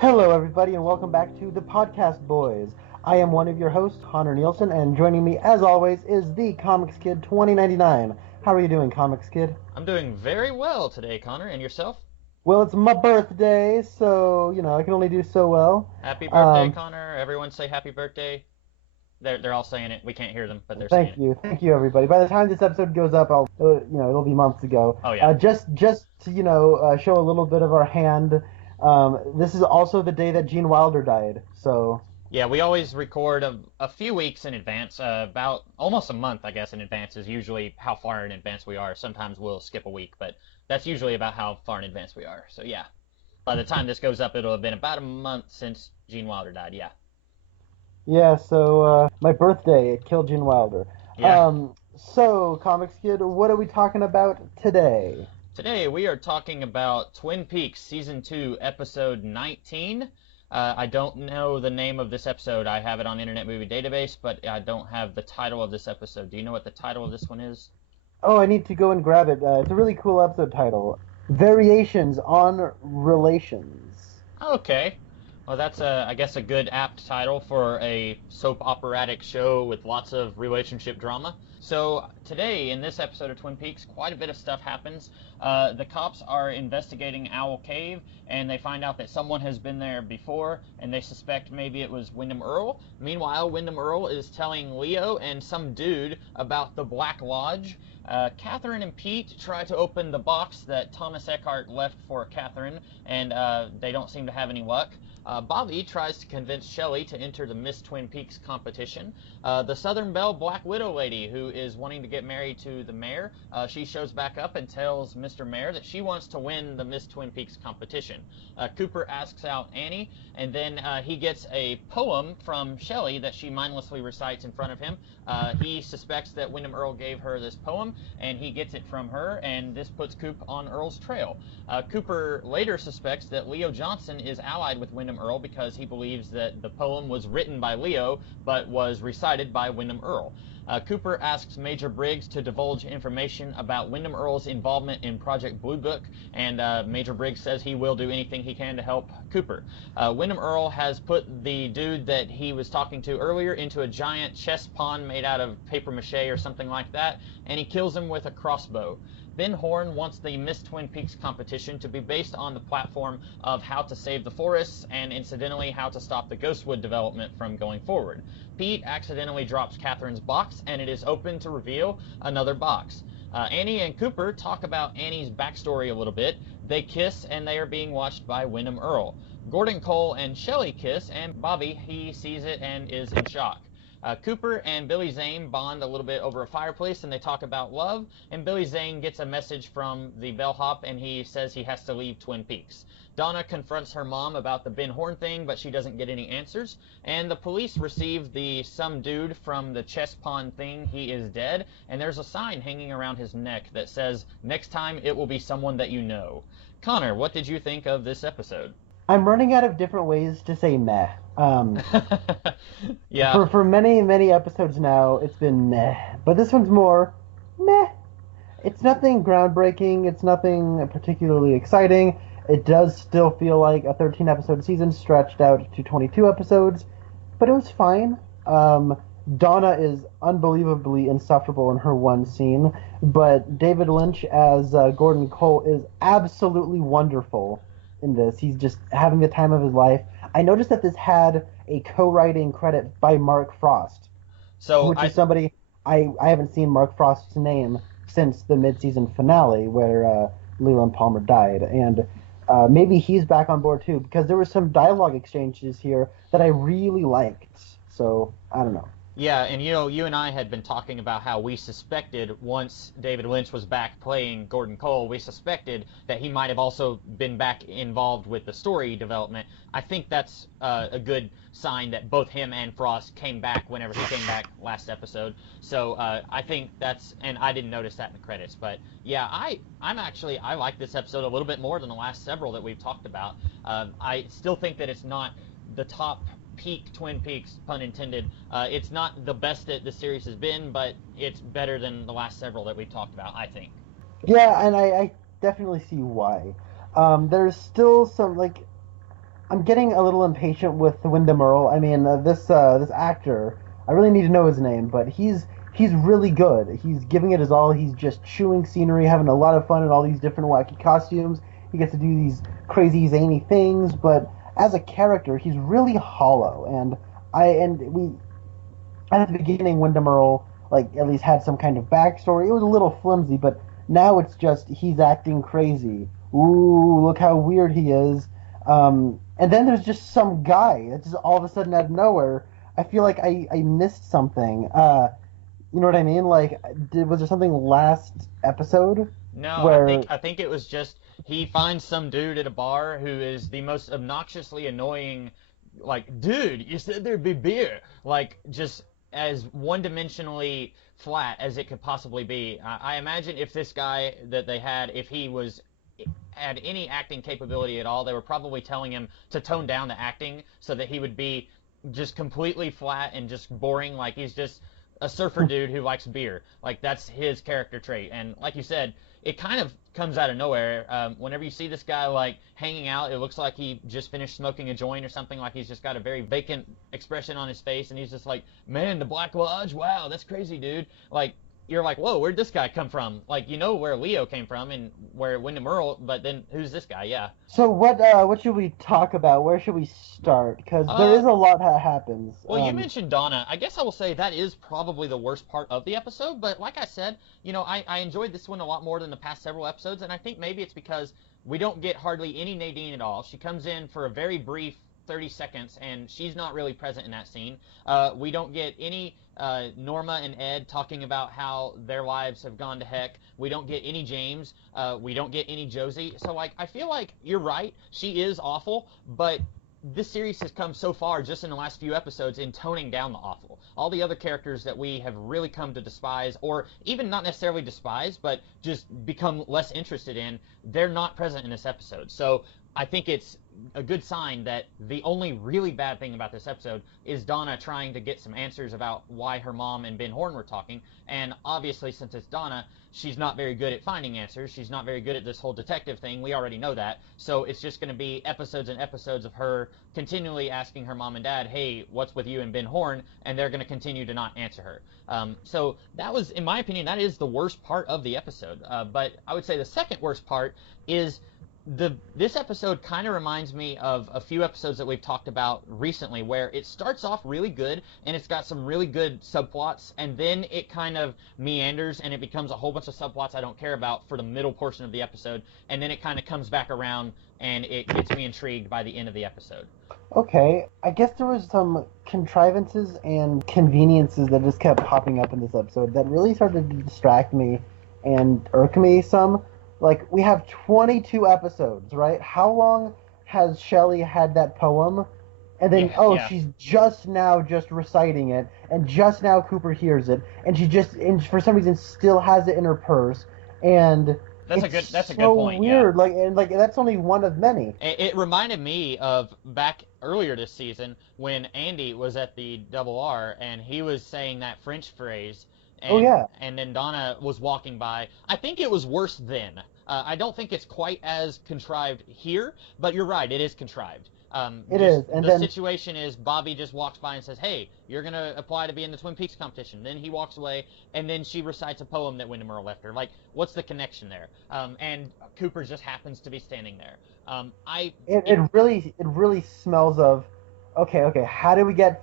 Hello, everybody, and welcome back to the Podcast Boys. I am one of your hosts, Connor Nielsen, and joining me, as always, is the Comics Kid 2099. How are you doing, Comics Kid? I'm doing very well today, Connor. And yourself? Well, it's my birthday, so, I can only do so well. Happy birthday, Um, Connor. Everyone say happy birthday. They're all saying it. We can't hear them, but they're saying Thank it. you. Thank you, everybody. By the time this episode goes up, it'll be months ago. Oh, yeah. Just to, show a little bit of our hand, this is also the day that Gene Wilder died, so... Yeah, we always record a few weeks in advance, about almost a month, I guess, in advance is usually how far in advance we are. Sometimes we'll skip a week, but that's usually about how far in advance we are. So, yeah. By the time this goes up, it'll have been about a month since Gene Wilder died, yeah. Yeah, so my birthday, it killed Gene Wilder. Yeah. So, Comics Kid, what are we talking about today? Today we are talking about Twin Peaks Season 2, Episode 19. I don't know the name of this episode. I have it on Internet Movie Database, but I don't have the title of this episode. Do you know what the title of this one is? Oh, I need to go and grab it. It's a really cool episode title. Variations on Relations. Okay. Well, that's, I guess, a good apt title for a soap operatic show with lots of relationship drama. So today, in this episode of Twin Peaks, quite a bit of stuff happens. The cops are investigating Owl Cave, and they find out that someone has been there before, and they suspect maybe it was Wyndham Earl. Meanwhile, Wyndham Earl is telling Leo and some dude about the Black Lodge. Catherine and Pete try to open the box that Thomas Eckhart left for Catherine, and they don't seem to have any luck. Bobby tries to convince Shelley to enter the Miss Twin Peaks competition. The Southern Belle Black Widow lady, who is wanting to get married to the mayor, she shows back up and tells Mr. Mayor that she wants to win the Miss Twin Peaks competition. Cooper asks out Annie, and then he gets a poem from Shelley that she mindlessly recites in front of him. He suspects that Wyndham Earl gave her this poem, and he gets it from her, and this puts Coop on Earl's trail. Cooper later suspects that Leo Johnson is allied with Wyndham Earl because he believes that the poem was written by Leo but was recited by Wyndham Earl. Cooper asks Major Briggs to divulge information about Wyndham Earl's involvement in Project Blue Book, and Major Briggs says he will do anything he can to help Cooper. Wyndham Earl has put the dude that he was talking to earlier into a giant chess pawn made out of paper mache or something like that, and he kills him with a crossbow. Ben Horne wants the Miss Twin Peaks competition to be based on the platform of how to save the forests and, incidentally, how to stop the Ghostwood development from going forward. Pete accidentally drops Catherine's box, and it is open to reveal another box. Annie and Cooper talk about Annie's backstory a little bit. They kiss, and they are being watched by Wyndham Earl. Gordon Cole and Shelley kiss, and Bobby, he sees it and is in shock. Cooper and Billy Zane bond a little bit over a fireplace, and they talk about love, and Billy Zane gets a message from the bellhop, and he says he has to leave Twin Peaks. Donna confronts her mom about the Ben Horne thing, but she doesn't get any answers, and the police receive the some dude from the chess pawn thing, he is dead, and there's a sign hanging around his neck that says, next time it will be someone that you know. Connor, what did you think of this episode? I'm running out of different ways to say meh. Yeah. For many, many episodes now, it's been meh. But this one's more meh. It's nothing groundbreaking. It's nothing particularly exciting. It does still feel like a 13-episode season stretched out to 22 episodes, but it was fine. Donna is unbelievably insufferable in her one scene, but David Lynch as Gordon Cole is absolutely wonderful in this. He's just having the time of his life. I noticed that this had a co-writing credit by Mark Frost, So which is somebody I haven't seen Mark Frost's name since the mid-season finale where Leland Palmer died, and maybe he's back on board too, because there were some dialogue exchanges here that I really liked. So I don't know. Yeah, and you and I had been talking about how we suspected once David Lynch was back playing Gordon Cole, we suspected that he might have also been back involved with the story development. I think that's a good sign that both him and Frost came back whenever he came back last episode. So I think that's, and I didn't notice that in the credits, but yeah, I like this episode a little bit more than the last several that we've talked about. I still think that it's not the top peak Twin Peaks, pun intended. It's not the best that the series has been, but it's better than the last several that we've talked about, I think. Yeah, and I definitely see why. There's still some, like, I'm getting a little impatient with Wyndham Earl. I mean, this actor, I really need to know his name, but he's really good. He's giving it his all. He's just chewing scenery, having a lot of fun in all these different wacky costumes. He gets to do these crazy zany things, but as a character, he's really hollow. And we at the beginning, Wyndham Earl like at least had some kind of backstory. It was a little flimsy, but now it's just he's acting crazy. Ooh, look how weird he is. And then there's just some guy that's just all of a sudden out of nowhere. I feel like I missed something. You know what I mean? Like, was there something last episode No, I where? think I think it was just he finds some dude at a bar who is the most obnoxiously annoying. Like, dude, you said there'd be beer. Like, just as one-dimensionally flat as it could possibly be. I imagine if this guy that they had, if he was had any acting capability at all, they were probably telling him to tone down the acting so that he would be just completely flat and just boring. Like he's just a surfer dude who likes beer. Like that's his character trait. And like you said, it kind of comes out of nowhere. Whenever you see this guy like hanging out, it looks like he just finished smoking a joint or something. Like he's just got a very vacant expression on his face, and he's just like, "Man, the Black Lodge, wow, that's crazy, dude." Like you're like, whoa, where'd this guy come from? Like, you know where Leo came from and where Wyndham Earl, but then who's this guy? Yeah. So what should we talk about? Where should we start? Because there Uh, is a lot that happens. well, you mentioned Donna. I guess I will say that is probably the worst part of the episode, but like I said, I enjoyed this one a lot more than the past several episodes, and I think maybe it's because we don't get hardly any Nadine at all. She comes in for a very brief 30 seconds, and she's not really present in that scene. We don't get any Norma and Ed talking about how their lives have gone to heck. We don't get any James. We don't get any Josie. So, like, I feel like you're right. She is awful, but this series has come so far just in the last few episodes in toning down the awful. All the other characters that we have really come to despise, or even not necessarily despise, but just become less interested in, they're not present in this episode. So I think it's a good sign that the only really bad thing about this episode is Donna trying to get some answers about why her mom and Ben Horn were talking. And obviously, since it's Donna, she's not very good at finding answers. She's not very good at this whole detective thing. We already know that. So it's just going to be episodes and episodes of her continually asking her mom and dad, hey, what's with you and Ben Horn? And they're going to continue to not answer her. So that was, in my opinion, that is the worst part of the episode. But I would say the second worst part is this episode kind of reminds me of a few episodes that we've talked about recently where it starts off really good and it's got some really good subplots, and then it kind of meanders and it becomes a whole bunch of subplots I don't care about for the middle portion of the episode, and then it kind of comes back around and it gets me intrigued by the end of the episode. Okay, I guess there was some contrivances and conveniences that just kept popping up in this episode that really started to distract me and irk me some. Like, we have 22 episodes, right? How long has Shelley had that poem? And then, Yeah, oh, yeah. she's just now just reciting it, and just now Cooper hears it, and and for some reason still has it in her purse, and That's a good so point, yeah. weird. Like that's only one of many. It reminded me of back earlier this season when Andy was at the Double R and he was saying that French phrase, Oh yeah, and then Donna was walking by. I think it was worse then. I don't think it's quite as contrived here, but you're right, it is contrived. it Just is, and the then situation is Bobby just walks by and says, "Hey, you're gonna apply to be in the Twin Peaks competition." Then he walks away, and then she recites a poem that Wyndham Earl left her. Like, what's the connection there? And Cooper just happens to be standing there. I it, it it really smells of okay, how do we get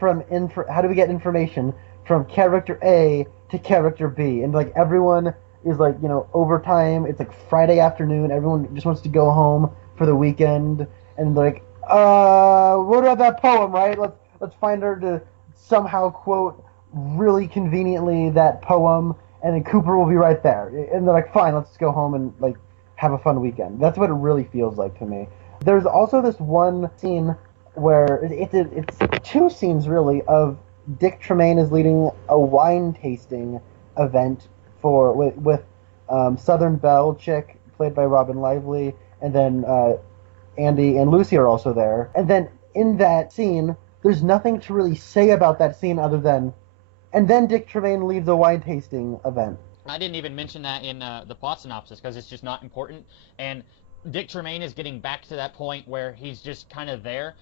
information from character A to character B, and like everyone is like, overtime, it's like Friday afternoon, everyone just wants to go home for the weekend, and like, what about that poem, right? Let's find her to somehow quote really conveniently that poem, and then Cooper will be right there, and they're like, fine, let's go home and like have a fun weekend. That's what it really feels like to me. There's also this one scene where it's two scenes really of Dick Tremaine is leading a wine tasting event with Southern Belle chick played by Robin Lively, and then Andy and Lucy are also there. And then in that scene, there's nothing to really say about that scene other than, and then Dick Tremaine leads a wine tasting event. I didn't even mention that in the plot synopsis because it's just not important. And Dick Tremaine is getting back to that point where he's just kind of there.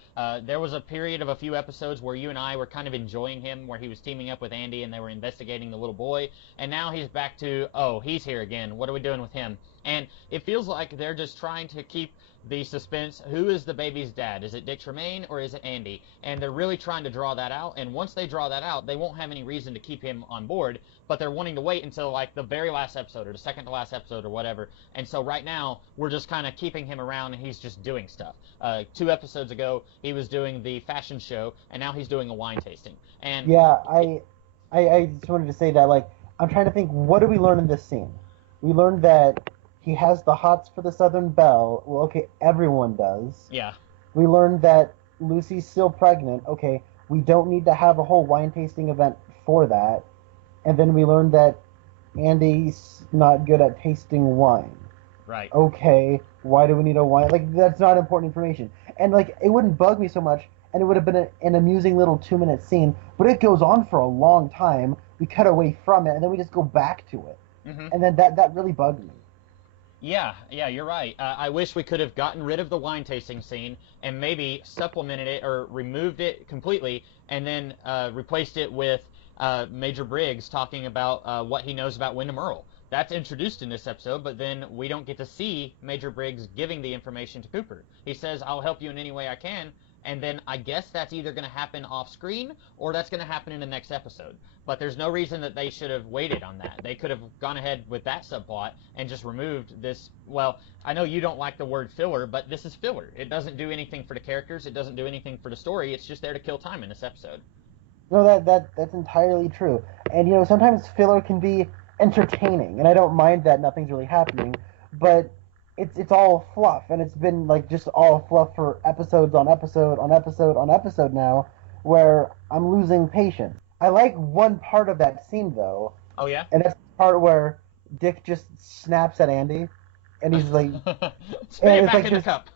There was a period of a few episodes where you and I were kind of enjoying him, where he was teaming up with Andy and they were investigating the little boy, and now he's back to, oh, he's here again. What are we doing with him? And it feels like they're just trying to keep the suspense. Who is the baby's dad? Is it Dick Tremaine or is it Andy? And they're really trying to draw that out. And once they draw that out, they won't have any reason to keep him on board. But they're wanting to wait until like the very last episode or the second to last episode or whatever. And so right now we're just kind of keeping him around and he's just doing stuff. 2 episodes ago he was doing the fashion show and now he's doing a wine tasting. And yeah, I just wanted to say that, like, I'm trying to think, what do we learn in this scene? We learned that he has the hots for the Southern Belle. Well, okay, everyone does. Yeah. We learned that Lucy's still pregnant. Okay, we don't need to have a whole wine tasting event for that. And then we learned that Andy's not good at tasting wine. Right. Okay, why do we need a wine? Like, that's not important information. And, like, it wouldn't bug me so much, and it would have been an amusing little 2-minute scene, but it goes on for a long time. We cut away from it, and then we just go back to it. Mm-hmm. And then that really bugged me. Yeah, you're right. I wish we could have gotten rid of the wine tasting scene and maybe supplemented it or removed it completely and then replaced it with Major Briggs talking about what he knows about Wyndham Earle. That's introduced in this episode, but then we don't get to see Major Briggs giving the information to Cooper. He says, I'll help you in any way I can, and then I guess that's either going to happen off screen or that's going to happen in the next episode. But there's no reason that they should have waited on that. They could have gone ahead with that subplot and just removed this. Well, I know you don't like the word filler, but this is filler. It doesn't do anything for the characters. It doesn't do anything for the story. It's just there to kill time in this episode. No, that's entirely true. And, you know, sometimes filler can be entertaining, and I don't mind that nothing's really happening, but it's all fluff, and it's been, like, just all fluff for episodes on episode on episode on episode now, where I'm losing patience. I like one part of that scene, though. Oh, yeah? And that's the part where Dick just snaps at Andy, and he's like... Spit it it's back like in the just, cup.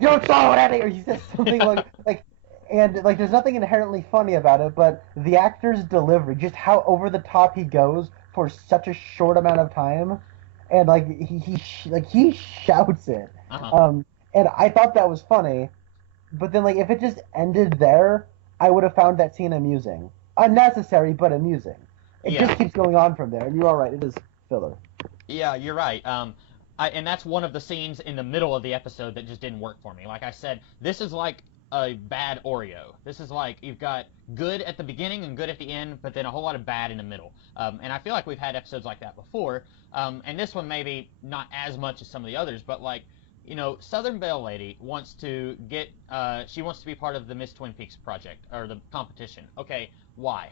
You don't swallow it, Andy! Or he says something like... And, like, there's nothing inherently funny about it, but the actor's delivery, just how over the top he goes for such a short amount of time, and, like, he shouts it. Uh-huh. And I thought that was funny, but then, like, if it just ended there, I would have found that scene amusing. Unnecessary, but amusing. It just keeps going on from there, and you're all right, it is filler. Yeah, you're right. And that's one of the scenes in the middle of the episode that just didn't work for me. Like I said, this is like a bad Oreo. This is like you've got good at the beginning and good at the end, but then a whole lot of bad in the middle. And I feel like we've had episodes like that before. And this one maybe not as much as some of the others, but like, you know, Southern Belle Lady wants to get, she wants to be part of the Miss Twin Peaks project, or the competition. Okay, why?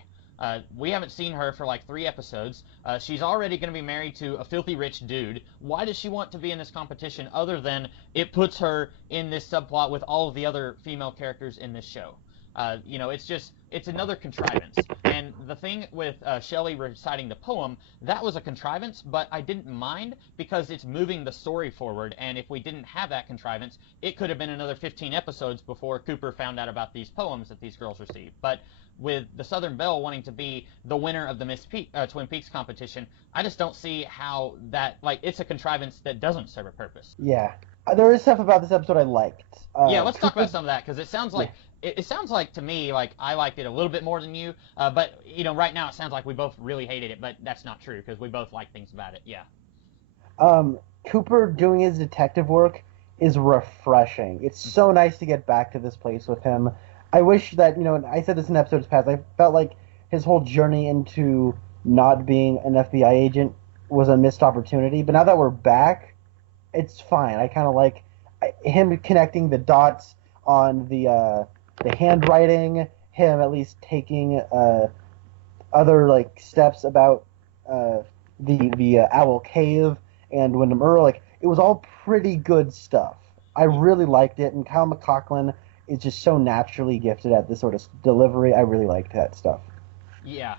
We haven't seen her for like 3 episodes. She's already going to be married to a filthy rich dude. Why does she want to be in this competition other than it puts her in this subplot with all of the other female characters in this show? You know, it's another contrivance. And the thing with Shelley reciting the poem, that was a contrivance, but I didn't mind because it's moving the story forward. And if we didn't have that contrivance, it could have been another 15 episodes before Cooper found out about these poems that these girls received. But with the Southern Belle wanting to be the winner of the Twin Peaks competition, I just don't see how that, like, it's a contrivance that doesn't serve a purpose. Yeah. There is stuff about this episode I liked. Yeah, let's talk about some of that, because it sounds like, it sounds like to me, like, I liked it a little bit more than you, but, you know, right now it sounds like we both really hated it, but that's not true, because we both like things about it, yeah. Cooper doing his detective work is refreshing. It's so nice to get back to this place with him. I wish that, you know, and I said this in episodes past, I felt like his whole journey into not being an FBI agent was a missed opportunity, but now that we're back, it's fine. I kind of like him connecting the dots on the handwriting, him at least taking other, like, steps about the Owl Cave and Wyndham Earle. Like, it was all pretty good stuff. I really liked it, and Kyle MacLachlan is just so naturally gifted at this sort of delivery. I really liked that stuff. Yeah,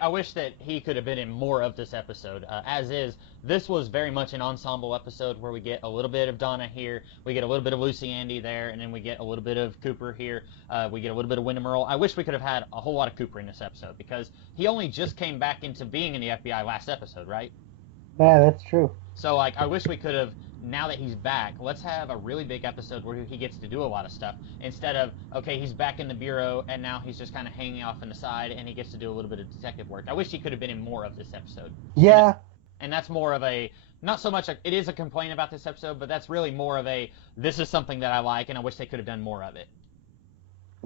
I wish that he could have been in more of this episode. As is, this was very much an ensemble episode where we get a little bit of Donna here, we get a little bit of Lucy Andy there, and then we get a little bit of Cooper here, we get a little bit of Wyndham Earle. I wish we could have had a whole lot of Cooper in this episode, because he only just came back into being in the FBI last episode, right? Yeah, that's true. So, like, I wish we could have now that he's back, let's have a really big episode where he gets to do a lot of stuff instead of, okay, he's back in the bureau and now he's just kind of hanging off on the side and he gets to do a little bit of detective work. I wish he could have been in more of this episode. Yeah. And that's more of a, not so much, it is a complaint about this episode, but that's really more of a, this is something that I like and I wish they could have done more of it.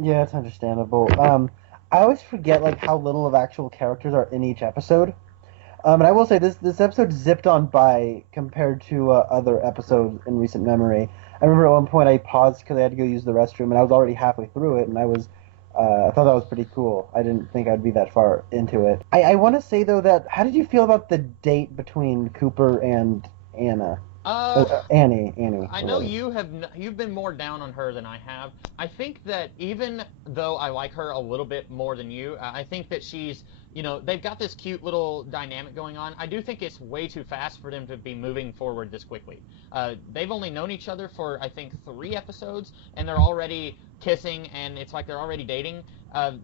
Yeah, it's understandable. I always forget like how little of actual characters are in each episode. And I will say this episode zipped on by compared to other episodes in recent memory. I remember at one point I paused because I had to go use the restroom, and I was already halfway through it, and I thought that was pretty cool. I didn't think I'd be that far into it. I want to say though that how did you feel about the date between Cooper and Anna? Annie. I know you've been more down on her than I have. I think that even though I like her a little bit more than you, I think that she's, they've got this cute little dynamic going on. I do think it's way too fast for them to be moving forward this quickly. They've only known each other for, I think, 3 episodes, and they're already kissing, and it's like they're already dating.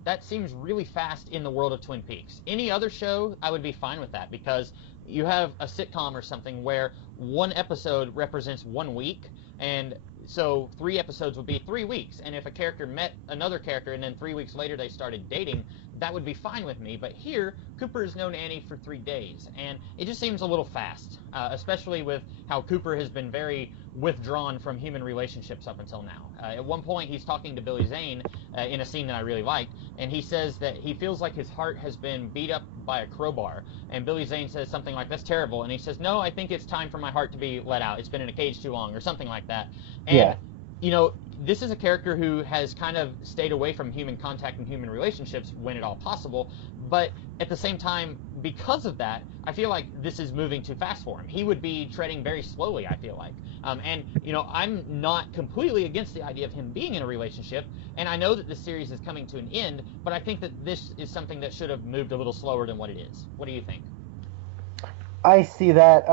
That seems really fast in the world of Twin Peaks. Any other show, I would be fine with that, because you have a sitcom or something where one episode represents 1 week, and so 3 episodes would be 3 weeks. And if a character met another character and then 3 weeks later they started dating, that would be fine with me. But here, Cooper has known Annie for 3 days, and it just seems a little fast, especially with how Cooper has been very withdrawn from human relationships up until now. At one point, he's talking to Billy Zane in a scene that I really liked, and he says that he feels like his heart has been beat up by a crowbar. And Billy Zane says something like, "That's terrible." And he says, "No, I think it's time for my heart to be let out. It's been in a cage too long," or something like that. And, this is a character who has kind of stayed away from human contact and human relationships when at all possible, but at the same time, because of that, I feel like this is moving too fast for him. He would be treading very slowly, I feel like. I'm not completely against the idea of him being in a relationship, and I know that this series is coming to an end, but I think that this is something that should have moved a little slower than what it is. What do you think? I see that.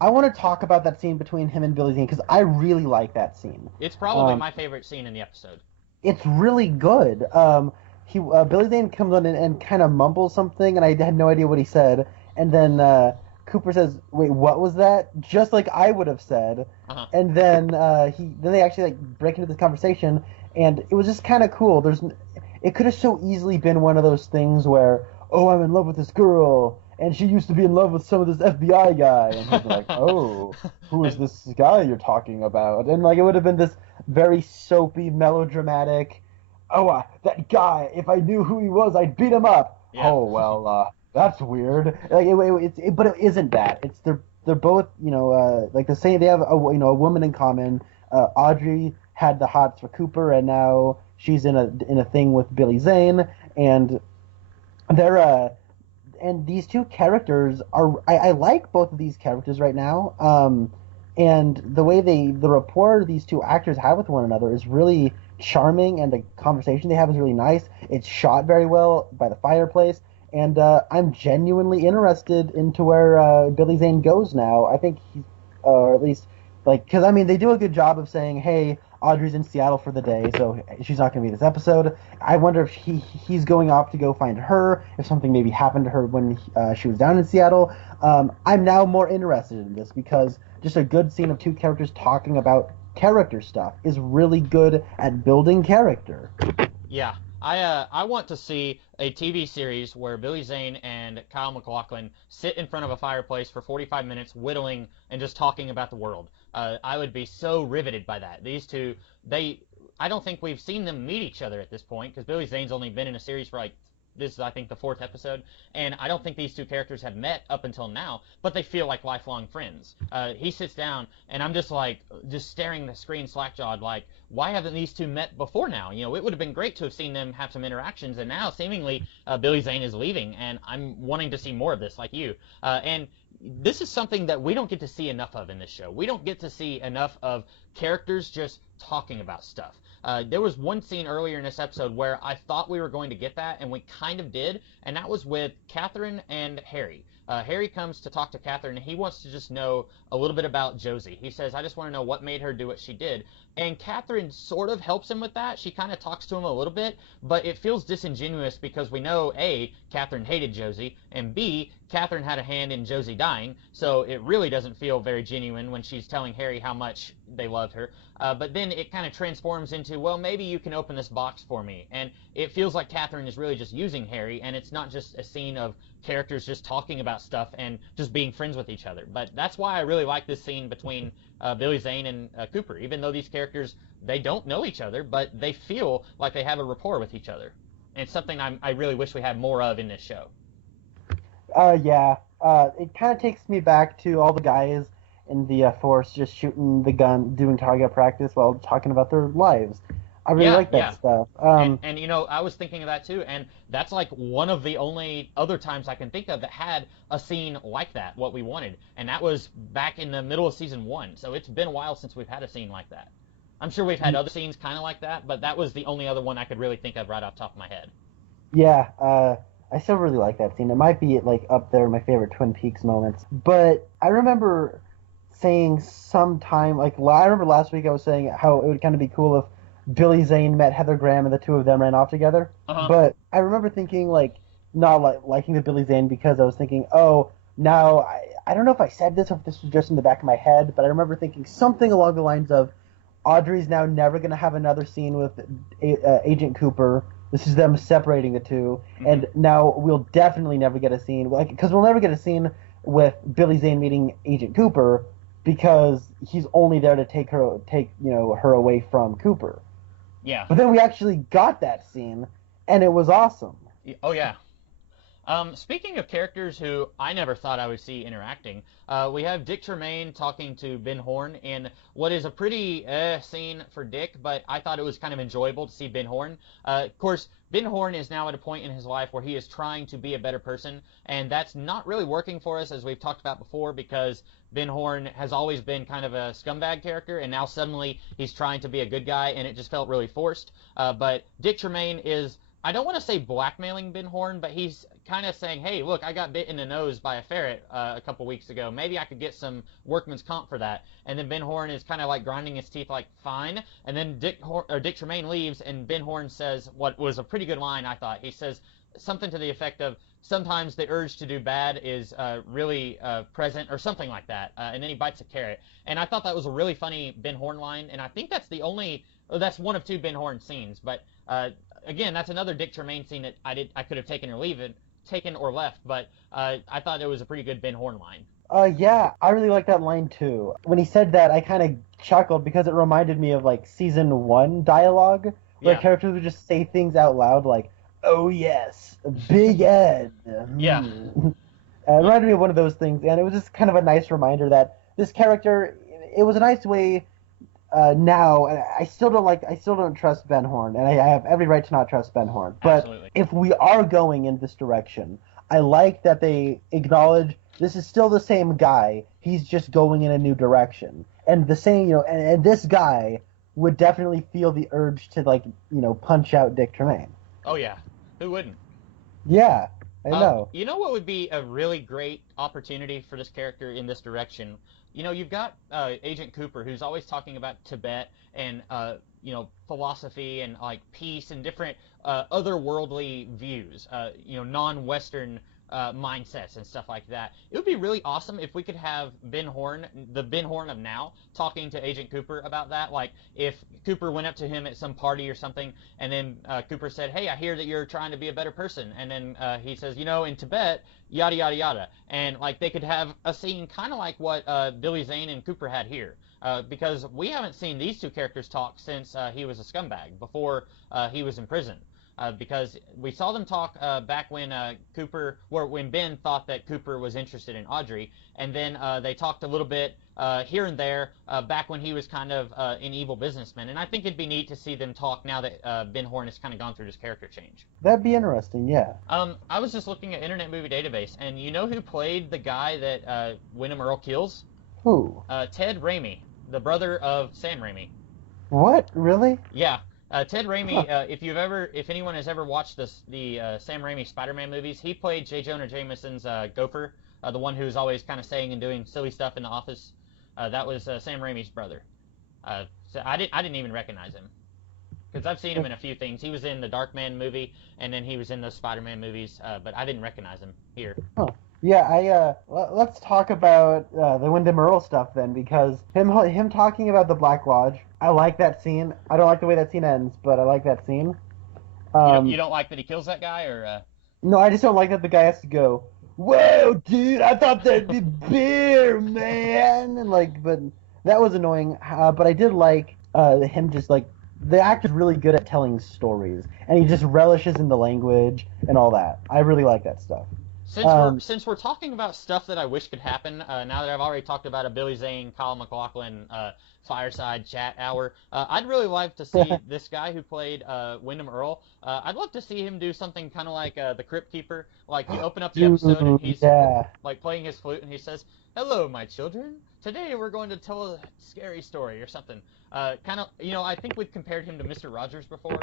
I want to talk about that scene between him and Billy Zane because I really like that scene. It's probably my favorite scene in the episode. It's really good. Billy Zane comes on and kind of mumbles something, and I had no idea what he said. And then Cooper says, "Wait, what was that?" Just like I would have said. Uh-huh. And then they actually like break into this conversation, and it was just kind of cool. It could have so easily been one of those things where, "Oh, I'm in love with this girl, and she used to be in love with some of this FBI guy," and he's like, "Oh, who is this guy you're talking about?" And like it would have been this very soapy, melodramatic, "Oh, that guy, if I knew who he was, I'd beat him up." Yeah. "Oh, well, that's weird." Like but it isn't that. It's they're both, like the same. They have a woman in common. Audrey had the hots for Cooper, and now she's in a thing with Billy Zane, and they're and these two characters are I like both of these characters right now. And the way the rapport these two actors have with one another is really charming, and the conversation they have is really nice. It's shot very well by the fireplace, and I'm genuinely interested into where Billy Zane goes now. I think he's, or at least, because they do a good job of saying, "Hey, Audrey's in Seattle for the day, so she's not going to be this episode." I wonder if he's going off to go find her, if something maybe happened to her when she was down in Seattle. I'm now more interested in this because just a good scene of two characters talking about character stuff is really good at building character. Yeah. I want to see a TV series where Billy Zane and Kyle MacLachlan sit in front of a fireplace for 45 minutes whittling and just talking about the world. I would be so riveted by that. These two, I don't think we've seen them meet each other at this point because Billy Zane's only been in a series for this is, I think, the 4th episode, and I don't think these two characters have met up until now, but they feel like lifelong friends. He sits down, and I'm just staring at the screen slack-jawed, like, why haven't these two met before now? It would have been great to have seen them have some interactions, and now, seemingly, Billy Zane is leaving, and I'm wanting to see more of this, like you. And this is something that we don't get to see enough of in this show. We don't get to see enough of characters just talking about stuff. There was one scene earlier in this episode where I thought we were going to get that, and we kind of did, and that was with Catherine and Harry. Harry comes to talk to Catherine, and he wants to just know a little bit about Josie. He says, "I just want to know what made her do what she did." And Catherine sort of helps him with that. She kind of talks to him a little bit, but it feels disingenuous because we know, A, Catherine hated Josie, and B, Catherine had a hand in Josie dying, so it really doesn't feel very genuine when she's telling Harry how much they loved her. But then it kind of transforms into, well, maybe you can open this box for me. And it feels like Catherine is really just using Harry, and it's not just a scene of characters just talking about stuff and just being friends with each other. But that's why I really like this scene between Billy Zane and Cooper, even though these characters, they don't know each other, but they feel like they have a rapport with each other. And it's something I really wish we had more of in this show. Yeah. It kind of takes me back to all the guys in the force just shooting the gun, doing target practice while talking about their lives. I really like that stuff. And you know, I was thinking of that too, and that's like one of the only other times I can think of that had a scene like that, what we wanted, and that was back in the middle of season 1. So it's been a while since we've had a scene like that. I'm sure we've had other scenes kind of like that, but that was the only other one I could really think of right off the top of my head. Yeah, I still really like that scene. It might be like up there in my favorite Twin Peaks moments. But I remember saying sometime, like I remember last week I was saying how it would kind of be cool if Billy Zane met Heather Graham and the two of them ran off together. But I remember thinking like not liking the Billy Zane because I was thinking, oh, now I don't know if I said this or if this was just in the back of my head, but I remember thinking something along the lines of Audrey's now never going to have another scene with Agent Cooper. This is them separating the two, and now we'll definitely never get a scene, like, because we'll never get a scene with Billy Zane meeting Agent Cooper because he's only there to take her away from Cooper. Yeah. But then we actually got that scene, and it was awesome. Oh yeah. Speaking of characters who I never thought I would see interacting, we have Dick Tremaine talking to Ben Horne in what is a pretty scene for Dick, but I thought it was kind of enjoyable to see Ben Horne. Of course, Ben Horne is now at a point in his life where he is trying to be a better person, and that's not really working for us, as we've talked about before, because Ben Horne has always been kind of a scumbag character, and now suddenly he's trying to be a good guy, and it just felt really forced. But Dick Tremaine is, I don't want to say blackmailing Ben Horne, but he's kind of saying, hey, look, I got bit in the nose by a ferret a couple weeks ago. Maybe I could get some workman's comp for that. And then Ben Horne is kind of like grinding his teeth like, fine. And then Dick Tremaine leaves, and Ben Horne says what was a pretty good line, I thought. He says something to the effect of, sometimes the urge to do bad is really present, or something like that. And then he bites a carrot. And I thought that was a really funny Ben Horne line, and I think that's that's one of two Ben Horne scenes. But again, that's another Dick Tremaine scene that I could have taken or left, but I thought it was a pretty good Ben Horne line. Yeah, I really like that line too. When he said that, I kind of chuckled because it reminded me of like season 1 dialogue, where characters would just say things out loud like, "Oh yes, Big Ed." Yeah. It reminded me of one of those things, and it was just kind of a nice reminder that this character, it was a nice way. Now, I still don't trust Ben Horne, and I have every right to not trust Ben Horne. But Absolutely. If we are going in this direction, I like that they acknowledge this is still the same guy. He's just going in a new direction, and the same, and this guy would definitely feel the urge to punch out Dick Tremaine. Oh yeah, who wouldn't? Yeah, I know. You know what would be a really great opportunity for this character in this direction? You've got Agent Cooper, who's always talking about Tibet and, philosophy and, like, peace and different otherworldly views, non-Western mindsets and stuff like that. It would be really awesome if we could have Ben Horne, the Ben Horne of now, talking to Agent Cooper about that. Like, if Cooper went up to him at some party or something, and then Cooper said, hey, I hear that you're trying to be a better person. And then he says, in Tibet, yada, yada, yada. And, like, they could have a scene kind of like what Billy Zane and Cooper had here. Because we haven't seen these two characters talk since he was a scumbag, before he was in prison. Because we saw them talk back when when Ben thought that Cooper was interested in Audrey, and then they talked a little bit here and there back when he was kind of an evil businessman. And I think it'd be neat to see them talk now that Ben Horne has kind of gone through this character change. That'd be interesting, yeah. I was just looking at Internet Movie Database, and you know who played the guy that Wyndham Earle kills? Who? Ted Raimi, the brother of Sam Raimi. What? Really? Yeah. Ted Raimi, if anyone has ever watched the Sam Raimi Spider-Man movies, he played J. Jonah Jameson's Gopher, the one who's always kind of saying and doing silly stuff in the office. That was Sam Raimi's brother. So I didn't even recognize him, because I've seen him in a few things. He was in the Darkman movie, and then he was in those Spider-Man movies, but I didn't recognize him here. Huh. Yeah, let's talk about the Wyndham Earl stuff then, because him talking about the Black Lodge, I like that scene. I don't like the way that scene ends, but I like that scene. You Um, don't like that he kills that guy, or no, I just don't like that the guy has to go, "Whoa, dude! I thought there'd be beer, man!" And like, but that was annoying. But I did like him just like the actor's really good at telling stories, and he just relishes in the language and all that. I really like that stuff. Um, since we're talking about stuff that I wish could happen, now that I've already talked about a Billy Zane, Kyle MacLachlan fireside chat hour, I'd really like to see this guy who played Wyndham Earl. I'd love to see him do something kind of like the Crypt Keeper. Like you open up the episode and dude, he's yeah. like playing his flute and he says, "Hello, my children. Today we're going to tell a scary story or something." Kind of, I think we've compared him to Mr. Rogers before.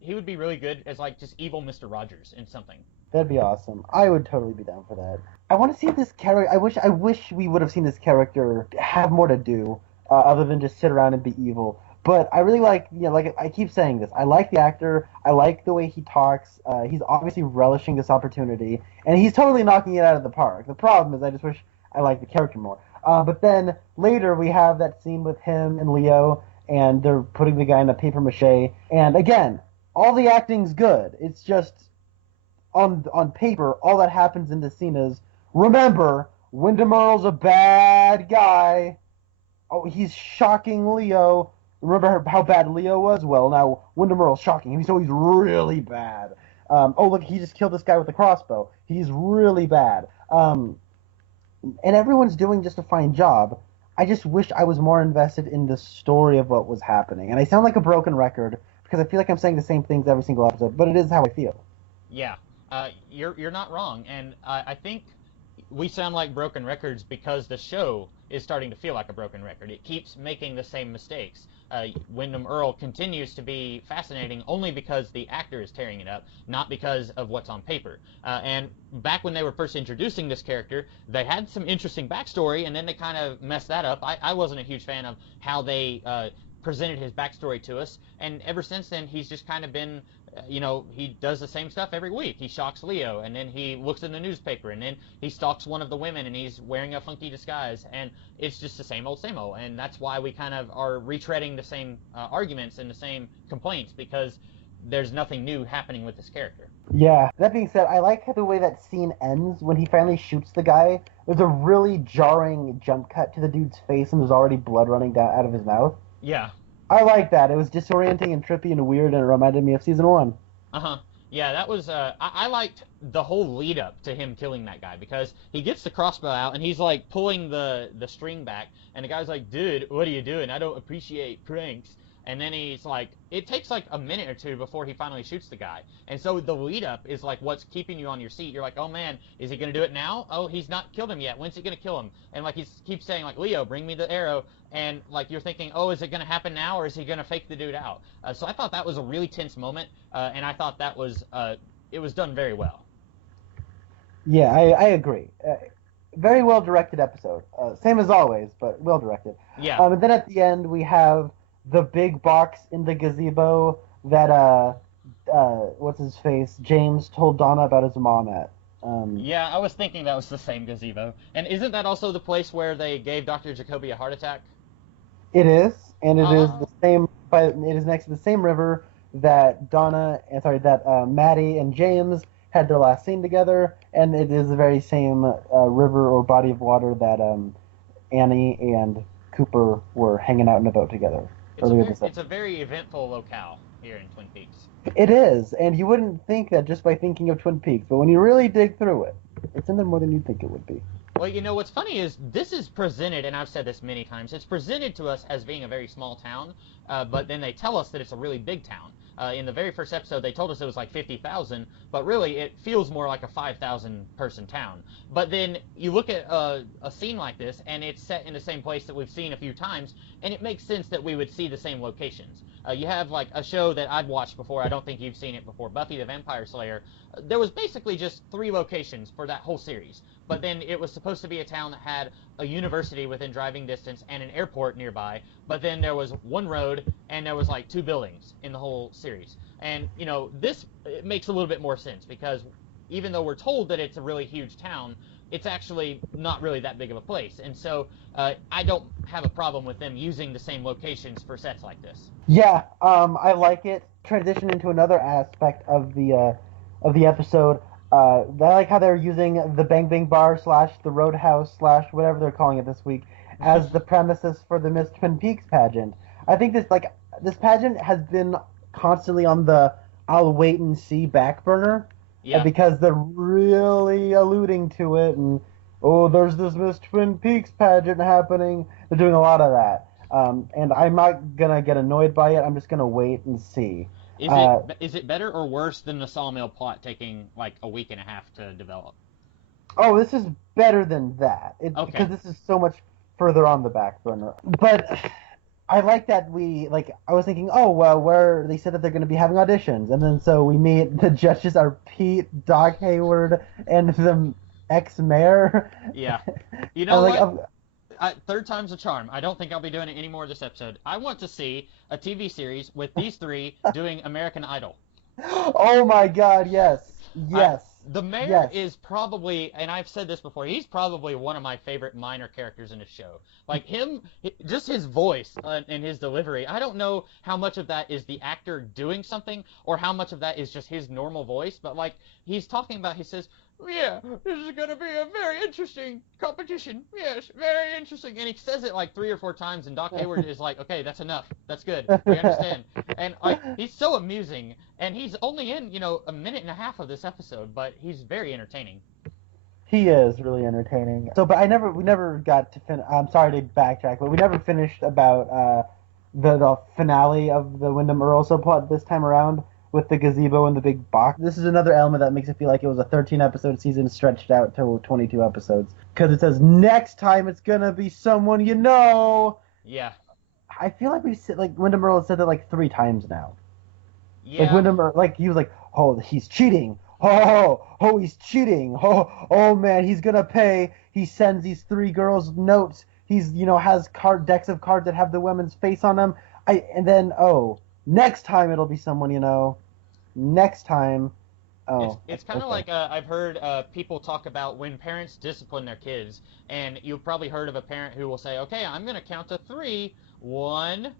He would be really good as like just evil Mr. Rogers in something. That'd be awesome. I would totally be down for that. I want to see this character. I wish we would have seen this character have more to do, other than just sit around and be evil. But I really like, like I keep saying this. I like the actor. I like the way he talks. He's obviously relishing this opportunity, and he's totally knocking it out of the park. The problem is, I just wish I liked the character more. But then later we have that scene with him and Leo, and they're putting the guy in a paper mache. And again, all the acting's good. It's just on paper, all that happens in this scene is, remember, Wyndham Earl's a bad guy. Oh, he's shocking Leo. Remember how bad Leo was? Well, now Wyndham Earl's shocking him. He's really bad. Oh, look, he just killed this guy with a crossbow. He's really bad. And everyone's doing just a fine job. I just wish I was more invested in the story of what was happening. And I sound like a broken record because I feel like I'm saying the same things every single episode, but it is how I feel. Yeah, you're not wrong, and I think we sound like broken records because the show is starting to feel like a broken record. It keeps making the same mistakes. Wyndham Earl continues to be fascinating only because the actor is tearing it up, not because of what's on paper. And back when they were first introducing this character, they had some interesting backstory, and then they kind of messed that up. I wasn't a huge fan of how they presented his backstory to us, and ever since then, he's just kind of been he does the same stuff every week. He shocks Leo, and then he looks in the newspaper, and then he stalks one of the women, and he's wearing a funky disguise, and it's just the same old, same old. And that's why we kind of are retreading the same arguments and the same complaints, because there's nothing new happening with this character. Yeah. That being said, I like the way that scene ends when he finally shoots the guy. There's a really jarring jump cut to the dude's face, and there's already blood running down out of his mouth. Yeah. I like that. It was disorienting and trippy and weird, and it reminded me of season one. Uh-huh. Yeah, that was I liked the whole lead up to him killing that guy because he gets the crossbow out and he's like pulling the string back and the guy's like, "Dude, what are you doing? I don't appreciate pranks." And then he's like, it takes like a minute or two before he finally shoots the guy. And so the lead up is like what's keeping you on your seat. You're like, "Oh man, is he going to do it now? Oh, he's not killed him yet. When's he going to kill him?" And like he keeps saying like, "Leo, bring me the arrow." And like you're thinking, "Oh, is it going to happen now or is he going to fake the dude out?" So I thought that was a really tense moment, and I thought that was it was done very well. Yeah, I agree. Very well directed episode. Same as always, but well directed. Yeah. And then at the end we have the big box in the gazebo that what's his face, James told Donna about his mom at. Yeah, I was thinking that was the same gazebo. And isn't that also the place where they gave Dr. Jacoby a heart attack? It is, and it is Uh, the same. But it is next to the same river that that Maddie and James had their last scene together, and it is the very same river or body of water that Annie and Cooper were hanging out in a boat together earlier this it's a episode. very eventful locale here in Twin Peaks. It is, and you wouldn't think that just by thinking of Twin Peaks, but when you really dig through it, it's in there more than you'd think it would be. Well, what's funny is this is presented, and I've said this many times, it's presented to us as being a very small town, but then they tell us that it's a really big town. In the very first episode, they told us it was like 50,000, but really it feels more like a 5,000 person town. But then you look at a scene like this, and it's set in the same place that we've seen a few times, and it makes sense that we would see the same locations. You have like a show that I'd watched before, I don't think you've seen it before, Buffy the Vampire Slayer. There was basically just 3 locations for that whole series. But then it was supposed to be a town that had a university within driving distance and an airport nearby. But then there was one road and there was like 2 buildings in the whole series. And this it makes a little bit more sense because even though we're told that it's a really huge town, it's actually not really that big of a place. And so I don't have a problem with them using the same locations for sets like this. Yeah, I like it. Transition into another aspect of the episode. I like how they're using the Bang Bang Bar / the Roadhouse / whatever they're calling it this week as the premises for the Miss Twin Peaks pageant. I think this pageant has been constantly on the I'll wait and see back burner. Yeah. Because they're really alluding to it, and there's this Miss Twin Peaks pageant happening. They're doing a lot of that. And I'm not gonna get annoyed by it. I'm just gonna wait and see. Is it better or worse than the Sawmill plot taking like a week and a half to develop? Oh, this is better than that. Okay. Because this is so much further on the back burner. But I like that I was thinking, where they said that they're going to be having auditions. And then so we meet, the judges are Pete, Doc Hayward, and the ex-mayor. Yeah. You know what? Third time's a charm. I don't think I'll be doing it anymore this episode. I want to see a TV series with these three doing American Idol. Oh my God, yes. Yes. The mayor is probably, and I've said this before, he's probably one of my favorite minor characters in the show. Like just his voice and his delivery. I don't know how much of that is the actor doing something or how much of that is just his normal voice, but like he's talking about, he says, yeah, this is going to be a very interesting competition. Yes, very interesting. And he says it like 3 or 4 times, and Doc Hayward is like, okay, that's enough. That's good. We understand. And like he's so amusing, and he's only in, a minute and a half of this episode, but he's very entertaining. He is really entertaining. So, but we never got to finish. I'm sorry to backtrack, but we never finished about the finale of the Wyndham Earle subplot this time around, with the gazebo and the big box. This is another element that makes it feel like it was a 13-episode season stretched out to 22 episodes. Because it says, next time it's gonna be someone you know! Yeah. I feel like Wyndham Earle has said that like 3 times now. Yeah. Like Wyndham Earle, he was like, oh, he's cheating! He's cheating! Oh man, he's gonna pay! He sends these 3 girls notes. He's, has decks of cards that have the women's face on them. Next time it'll be someone you know. Next time. Oh. It's kind of like I've heard people talk about when parents discipline their kids, and you've probably heard of a parent who will say, okay, I'm going to count to 3. 1,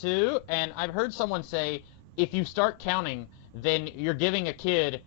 2, and I've heard someone say, if you start counting, then you're giving a kid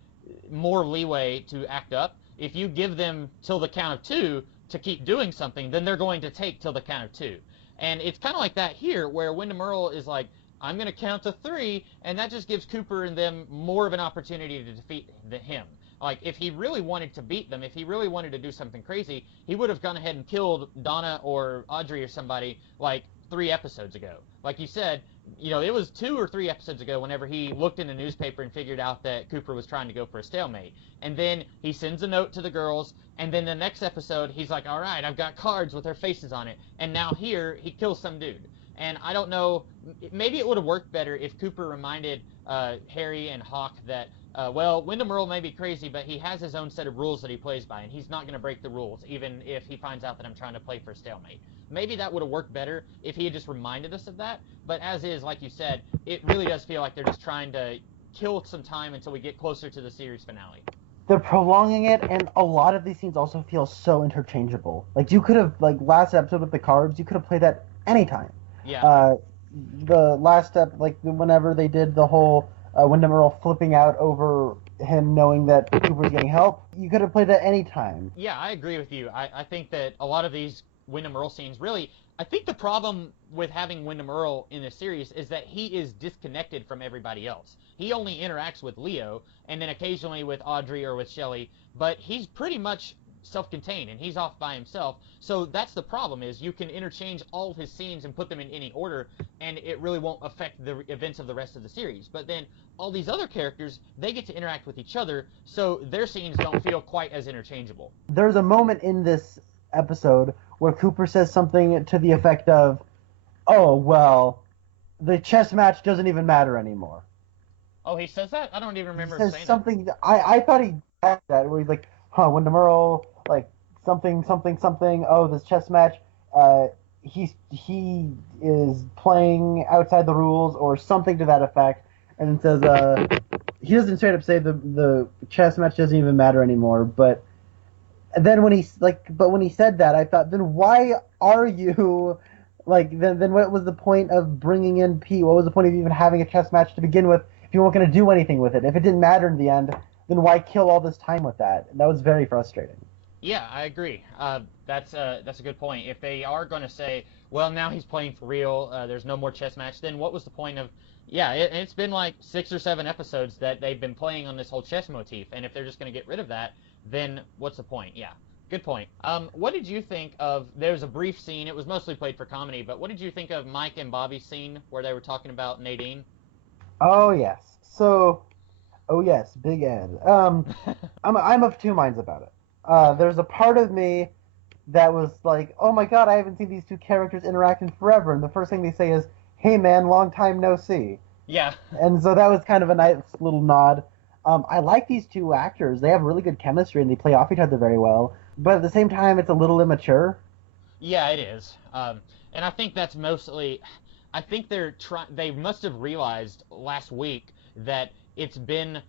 more leeway to act up. If you give them till the count of 2 to keep doing something, then they're going to take till the count of 2. And it's kind of like that here, where Wyndham Earle is like, I'm going to count to 3, and that just gives Cooper and them more of an opportunity to defeat him. Like, if he really wanted to beat them, if he really wanted to do something crazy, he would have gone ahead and killed Donna or Audrey or somebody, like, 3 episodes ago. Like you said, it was 2 or 3 episodes ago whenever he looked in the newspaper and figured out that Cooper was trying to go for a stalemate. And then he sends a note to the girls, and then the next episode, he's like, all right, I've got cards with their faces on it. And now here, he kills some dude. And I don't know, maybe it would have worked better if Cooper reminded Harry and Hawk that, Wyndham Earle may be crazy, but he has his own set of rules that he plays by, and he's not going to break the rules, even if he finds out that I'm trying to play for a stalemate. Maybe that would have worked better if he had just reminded us of that, but as is, like you said, it really does feel like they're just trying to kill some time until we get closer to the series finale. They're prolonging it, and a lot of these scenes also feel so interchangeable. Like, you could have, last episode with the cards, you could have played that anytime. Yeah. The last step, whenever they did the whole Wyndham Earle flipping out over him knowing that Cooper's getting help, you could have played that any time. Yeah, I agree with you. I think that a lot of these Wyndham Earle scenes really, I think the problem with having Wyndham Earle in this series is that he is disconnected from everybody else. He only interacts with Leo and then occasionally with Audrey or with Shelley, but he's pretty much self-contained and he's off by himself. So that's the problem, is you can interchange all of his scenes and put them in any order and it really won't affect the events of the rest of the series. But then all these other characters, they get to interact with each other, so their scenes don't feel quite as interchangeable. There's a moment in this episode where Cooper says something to the effect of, oh, well, the chess match doesn't even matter anymore. Oh, he says that? I don't even remember him saying something that. I thought he said that, where he's like, Wyndham Earle, something, this chess match, he is playing outside the rules, or something to that effect, and it says, he doesn't straight up say the chess match doesn't even matter anymore, but then when he said that, I thought, then why are you then what was the point of bringing in Pete? What was the point of even having a chess match to begin with if you weren't going to do anything with it? If it didn't matter in the end, then why kill all this time with that? And that was very frustrating. Yeah, I agree. That's a good point. If they are going to say, well, now he's playing for real, there's no more chess match, then what was the point of? Yeah, it's been like 6 or 7 episodes that they've been playing on this whole chess motif, and if they're just going to get rid of that, then what's the point? Yeah, good point. What did you think of? There was a brief scene. It was mostly played for comedy, but what did you think of Mike and Bobby's scene where they were talking about Nadine? Oh yes. So, oh yes, Big Ed. I'm of two minds about it. There's a part of me that was like, oh my god, I haven't seen these two characters interact in forever, and the first thing they say is, "Hey man, long time no see." Yeah. And so that was kind of a nice little nod. I like these two actors. They have really good chemistry and they play off each other very well. But at the same time, it's a little immature. Yeah, it is. And I think that's mostly. I think they're trying. They must have realized last week that it's been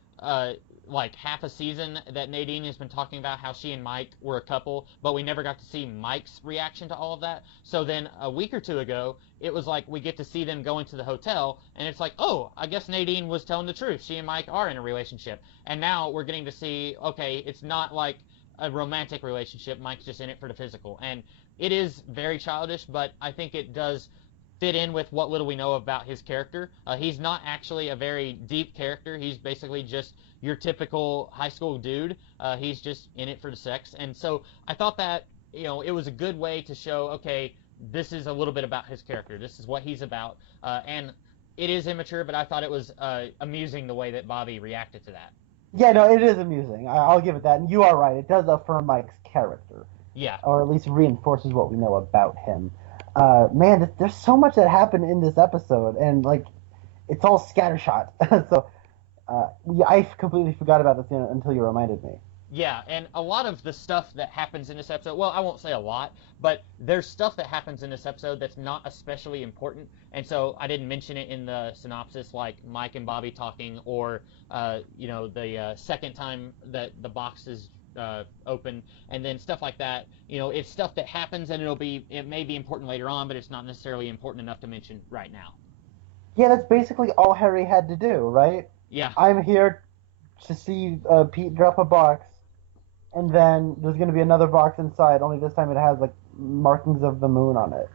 like half a season that Nadine has been talking about how she and Mike were a couple, but we never got to see Mike's reaction to all of that. So then a week or two ago, it was like we get to see them going to the hotel, and it's like, oh, I guess Nadine was telling the truth. She and Mike are in a relationship, and now we're getting to see, okay, it's not like a romantic relationship. Mike's just in it for the physical, and it is very childish, but I think it does fit in with what little we know about his character. He's not actually a very deep character. He's basically just your typical high school dude. He's just in it for the sex. And so I thought that, it was a good way to show, okay, this is a little bit about his character. This is what he's about. And it is immature, but I thought it was amusing the way that Bobby reacted to that. Yeah, no, it is amusing. I'll give it that. And you are right. It does affirm Mike's character, Yeah. or at least reinforces what we know about him. Man, there's so much that happened in this episode, and it's all scattershot. So yeah, I completely forgot about this until you reminded me. Yeah, and a lot of the stuff that happens in this episode, well, I won't say a lot, but there's stuff that happens in this episode that's not especially important, and so I didn't mention it in the synopsis, like Mike and Bobby talking, or, the second time that the box is open, and then stuff like that. It's stuff that happens, and it may be important later on, but it's not necessarily important enough to mention right now. Yeah, that's basically all Harry had to do, right? Yeah. I'm here to see Pete drop a box, and then there's going to be another box inside. Only this time it has markings of the moon on it.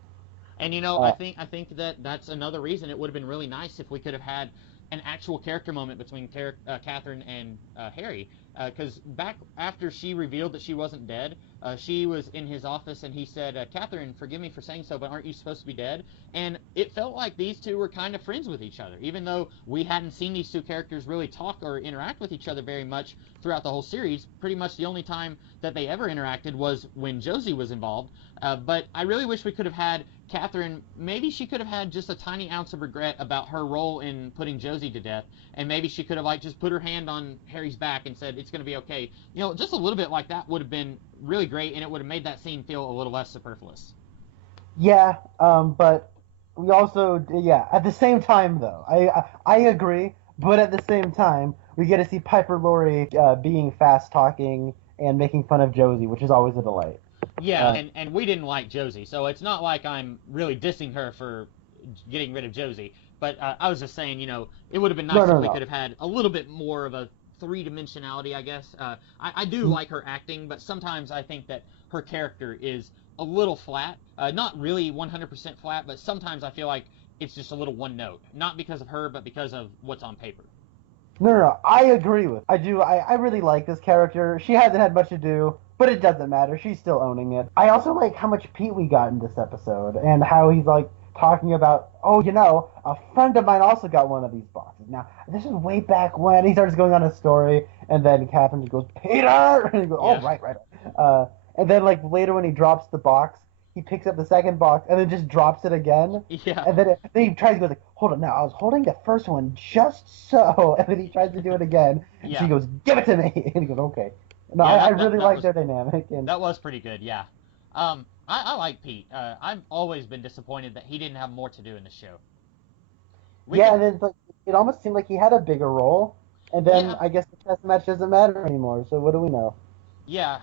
And I think that that's another reason it would have been really nice if we could have had an actual character moment between Catherine and Harry, because back after she revealed that she wasn't dead, she was in his office and he said, "Catherine, forgive me for saying so, but aren't you supposed to be dead?" And it felt like these two were kind of friends with each other, even though we hadn't seen these two characters really talk or interact with each other very much throughout the whole series. Pretty much the only time that they ever interacted was when Josie was involved. But I really wish we could have had Catherine. Maybe she could have had just a tiny ounce of regret about her role in putting Josie to death, and maybe she could have just put her hand on Harry's back and said it's going to be okay. Just a little bit like that would have been really great, and it would have made that scene feel a little less superfluous. Yeah, but we also, yeah, at the same time though, I agree, but at the same time we get to see Piper Laurie being fast talking and making fun of Josie, which is always a delight. Yeah, and we didn't like Josie, so it's not like I'm really dissing her for getting rid of Josie. But I was just saying, it would have been nice if we could have had a little bit more of a three-dimensionality, I guess. I do like her acting, but sometimes I think that her character is a little flat. Not really 100% flat, but sometimes I feel like it's just a little one note. Not because of her, but because of what's on paper. No, I agree with. I do. I really like this character. She hasn't had much to do, but it doesn't matter. She's still owning it. I also like how much Pete we got in this episode, and how he's talking about, oh, a friend of mine also got one of these boxes. Now, this is way back when he starts going on a story, and then Catherine just goes, Peter! And he goes, oh, Yeah. right. And then, later when he drops the box, he picks up the second box, and then just drops it again. Yeah. And then he tries to go, hold on, now, I was holding the first one just so, and then he tries to do it again, and Yeah. she goes, give it to me! And he goes, okay. No, Yeah, I that really like was- their dynamic. And That was pretty good, yeah. I like Pete. I've always been disappointed that he didn't have more to do in the show. and then it almost seemed like he had a bigger role, And then Yeah. I guess the chess match doesn't matter anymore. So what do we know? Yeah,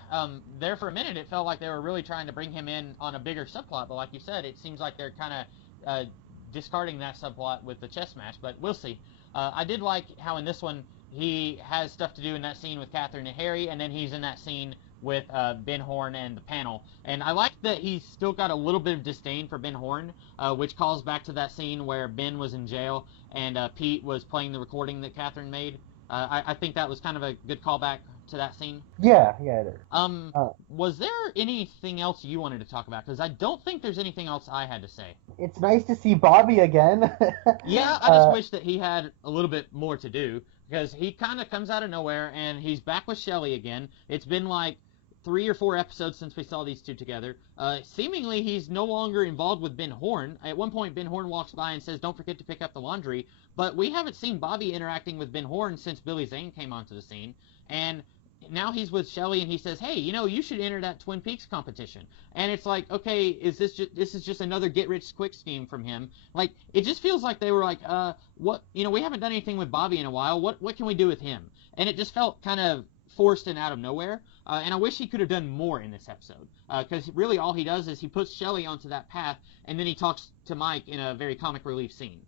there for a minute it felt like they were really trying to bring him in on a bigger subplot, but like you said, it seems like they're kind of discarding that subplot with the chess match. But we'll see. I did like how in this one he has stuff to do in that scene with Catherine and Harry, and then he's in that scene with Ben Horn and the panel. And I like that he's still got a little bit of disdain for Ben Horn, which calls back to that scene where Ben was in jail and Pete was playing the recording that Catherine made. I think that was kind of a good callback to that scene. Yeah, it is. Was there anything else you wanted to talk about? Because I don't think there's anything else I had to say. It's nice to see Bobby again. Yeah, I just wish that he had a little bit more to do, because he kind of comes out of nowhere and he's back with Shelley again. It's been like 3 or 4 episodes since we saw these two together. Seemingly he's no longer involved with Ben Horn. At one point, Ben Horn walks by and says, "Don't forget to pick up the laundry." But we haven't seen Bobby interacting with Ben Horn since Billy Zane came onto the scene. And now he's with Shelley and he says, "Hey, you should enter that Twin Peaks competition." And it's like, okay, this is just another get rich quick scheme from him? Like, it just feels like they were like, what, we haven't done anything with Bobby in a while. What can we do with him? And it just felt kind of forced and out of nowhere. And I wish he could have done more in this episode, because really all he does is he puts Shelley onto that path, and then he talks to Mike in a very comic relief scene.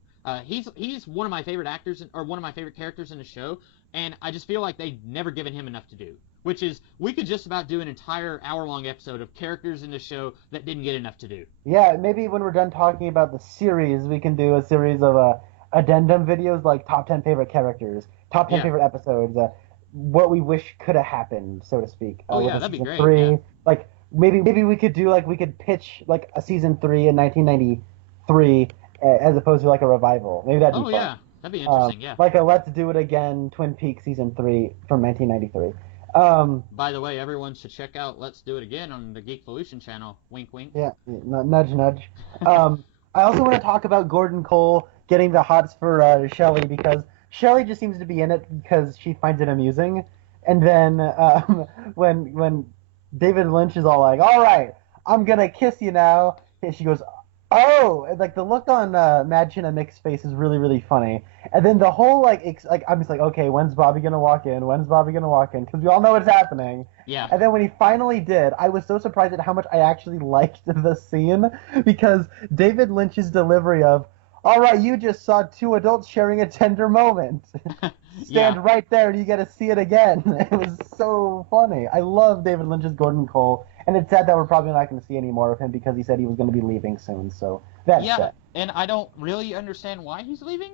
He's one of my favorite actors, or one of my favorite characters in the show, and I just feel like they've never given him enough to do. Which is, we could just about do an entire hour-long episode of characters in the show that didn't get enough to do. Yeah, maybe when we're done talking about the series, we can do a series of addendum videos, like top 10 favorite characters, top 10 favorite episodes, what we wish could have happened, so to speak. Oh yeah, that'd be great. 3. Yeah. Like, maybe we could pitch like a season 3 in 1993 as opposed to like a revival. Maybe that'd be fun. Oh yeah, that'd be interesting. Yeah. Like a Let's Do It Again Twin Peaks season 3 from 1993. By the way, everyone should check out Let's Do It Again on the Geekvolution channel. Wink, wink. Yeah, nudge, nudge. I also want to talk about Gordon Cole getting the hots for Shelley, because Shelley just seems to be in it because she finds it amusing. And then when David Lynch is all like, "All right, I'm gonna kiss you now," and she goes, "Oh!" And, like, the look on Madchen and Mick's face is really, really funny. And then the whole I'm just like, okay, when's Bobby gonna walk in? When's Bobby gonna walk in? Because we all know what's happening. Yeah. And then when he finally did, I was so surprised at how much I actually liked the scene, because David Lynch's delivery of, "All right, you just saw 2 adults sharing a tender moment. Stand right there and you get to see it again." It was so funny. I love David Lynch's Gordon Cole, and it's sad that we're probably not going to see any more of him because he said he was going to be leaving soon. So that's sad. And I don't really understand why he's leaving.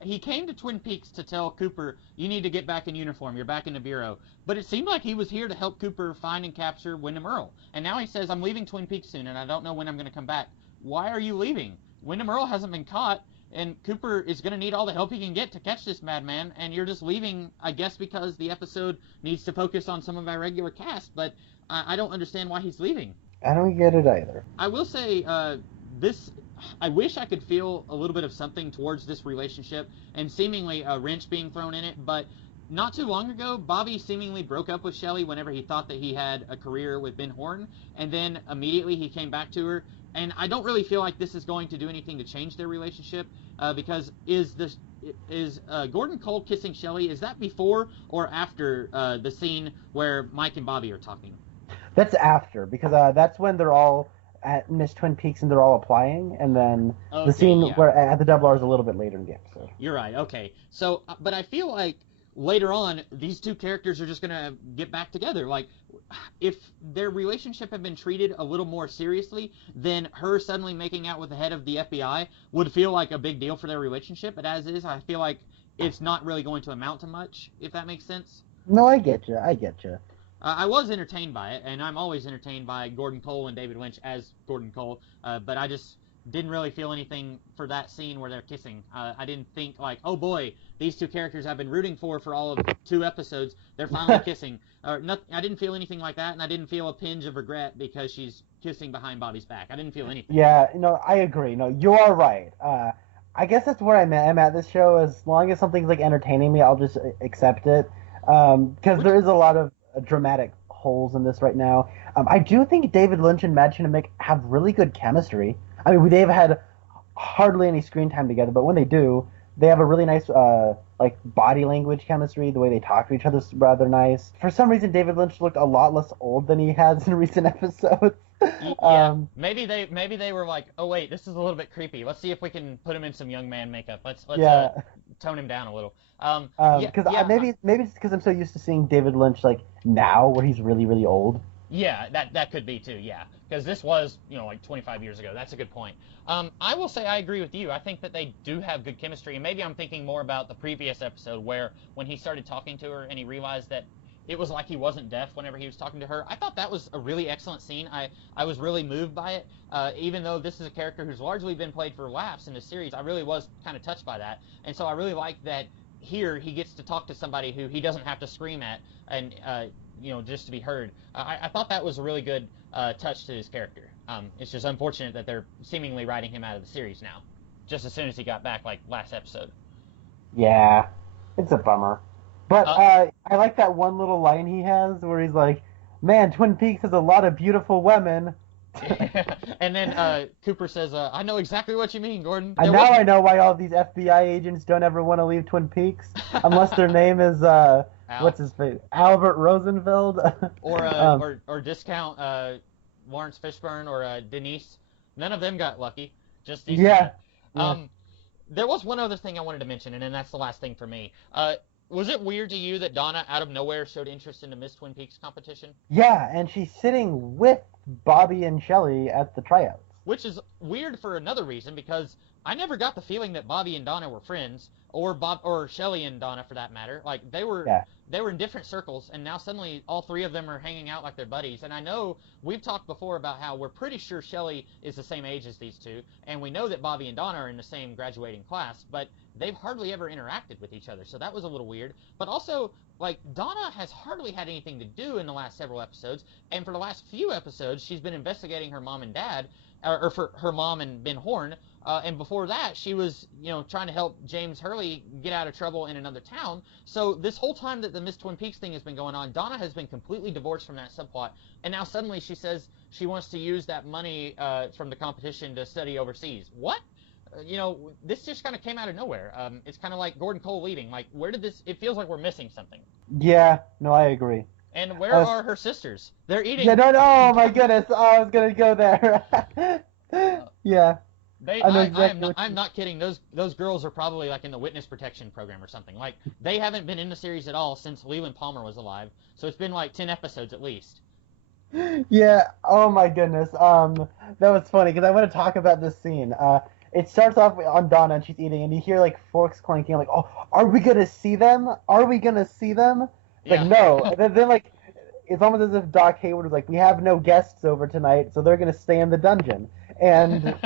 He came to Twin Peaks to tell Cooper, "You need to get back in uniform. You're back in the bureau." But it seemed like he was here to help Cooper find and capture Wyndham Earle. And now he says, "I'm leaving Twin Peaks soon, and I don't know when I'm going to come back." Why are you leaving? Wyndham Earle hasn't been caught, and Cooper is going to need all the help he can get to catch this madman, and you're just leaving, I guess, because the episode needs to focus on some of our regular cast, but I don't understand why he's leaving. I don't get it either. I will say, I wish I could feel a little bit of something towards this relationship, and seemingly a wrench being thrown in it, but not too long ago, Bobby seemingly broke up with Shelley whenever he thought that he had a career with Ben Horn, and then immediately he came back to her. And I don't really feel like this is going to do anything to change their relationship, because is Gordon Cole kissing Shelley, is that before or after the scene where Mike and Bobby are talking? That's after, because that's when they're all at Miss Twin Peaks and they're all applying, and then the scene where at the Double R is a little bit later in the episode. You're right. Okay. So, but I feel like later on, these two characters are just going to get back together. Like, if their relationship had been treated a little more seriously, then her suddenly making out with the head of the FBI would feel like a big deal for their relationship. But as is, I feel like it's not really going to amount to much, if that makes sense. No, I get you. I was entertained by it, and I'm always entertained by Gordon Cole and David Lynch as Gordon Cole, but I just didn't really feel anything for that scene where they're kissing. I didn't think, like, oh boy, these two characters I've been rooting for all of 2 episodes, they're finally kissing. I didn't feel anything like that, and I didn't feel a pinch of regret because she's kissing behind Bobby's back. I didn't feel anything. Yeah, I agree. No, you're right. I guess that's where I'm at this show. As long as something's, like, entertaining me, I'll just accept it. Because there is a lot of dramatic holes in this right now. I do think David Lynch and Madchen and Mick have really good chemistry. I mean, they've had hardly any screen time together, but when they do, They have a really nice like body language chemistry. The way they talk to each other is rather nice. For some reason, David Lynch looked a lot less old than he has in recent episodes. Yeah, maybe they were like, oh wait, this is a little bit creepy. Let's see if we can put him in some young man makeup. Let's Yeah, tone him down a little. Yeah, because yeah, maybe it's because I'm so used to seeing David Lynch like now, where he's really really old. yeah. That could be too. Yeah, because this was like 25 years ago. That's a good point. I will say I agree with you. I think that they do have good chemistry, and maybe I'm thinking more about the previous episode where when he started talking to her and he realized that it was like he wasn't deaf whenever he was talking to her. I thought that was a really excellent scene. I was really moved by it. Even though this is a character who's largely been played for laughs in the series, I really was kind of touched by that. And so I really like that here he gets to talk to somebody who he doesn't have to scream at and just to be heard. I thought that was a really good touch to his character. It's just unfortunate that they're seemingly writing him out of the series now, just as soon as he got back, like last episode. Yeah, it's a bummer. But Uh, I like that one little line he has where he's like, "Man, Twin Peaks has a lot of beautiful women." and then Cooper says, "I know exactly what you mean, Gordon. And There now I wasn't know why all these FBI agents don't ever want to leave Twin Peaks unless their name is Al what's his face, Albert Rosenfeld. or um, or discount Lawrence Fishburne or Denise. None of them got lucky. Just these two. yeah, yeah, Um, there was one other thing I wanted to mention, and then that's the last thing for me. Was it weird to you that Donna, out of nowhere, showed interest in the Miss Twin Peaks competition? yeah. And she's sitting with Bobby and Shelley at the tryouts. Which is weird for another reason because I never got the feeling that Bobby and Donna were friends, or Bob or Shelley and Donna for that matter. Like Yeah, they were in different circles, and now suddenly all three of them are hanging out like they're buddies. And I know we've talked before about how we're pretty sure Shelley is the same age as these two, and we know that Bobby and Donna are in the same graduating class, but they've hardly ever interacted with each other, so that was a little weird. But also, like, Donna has hardly had anything to do in the last several episodes, and for the last few episodes, she's been investigating her mom and dad, or for her mom and Ben Horn. And before that, she was, trying to help James Hurley get out of trouble in another town. So this whole time that the Miss Twin Peaks thing has been going on, Donna has been completely divorced from that subplot. And now suddenly she says she wants to use that money from the competition to study overseas. What? This just kind of came out of nowhere. It's kind of like Gordon Cole leaving. Like, where did this? It feels like we're missing something. yeah. No, I agree. And where Uh, are her sisters? They're yeah, eating. no, no. Oh my goodness. Oh, I was gonna go there. Uh, Yeah, They, I know I am exactly not, what I'm not kidding. Those girls are probably like in the witness protection program or something. Like they haven't been in the series at all since Leland Palmer was alive. So it's been like 10 episodes at least. Yeah. Oh my goodness. That was funny because I want to talk about this scene. It starts off on Donna and she's eating, and you hear like forks clanking. I'm like, oh, are we gonna see them? Are we gonna see them? It's like Yeah. no. And then like, it's almost as if Doc Hayward was like, we have no guests over tonight, so they're gonna stay in the dungeon. And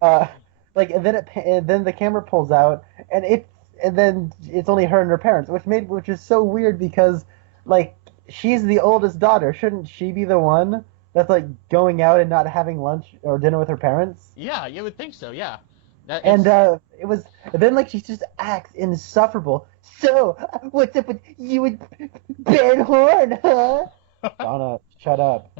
uh, like, and then the camera pulls out, and then it's only her and her parents, which is so weird because like she's the oldest daughter. Shouldn't she be the one that's like going out and not having lunch or dinner with her parents? Yeah, you would think so. Yeah. That And it's it was then like she just acts insufferable. So what's up with you and Ben Horn, huh? Donna, shut up.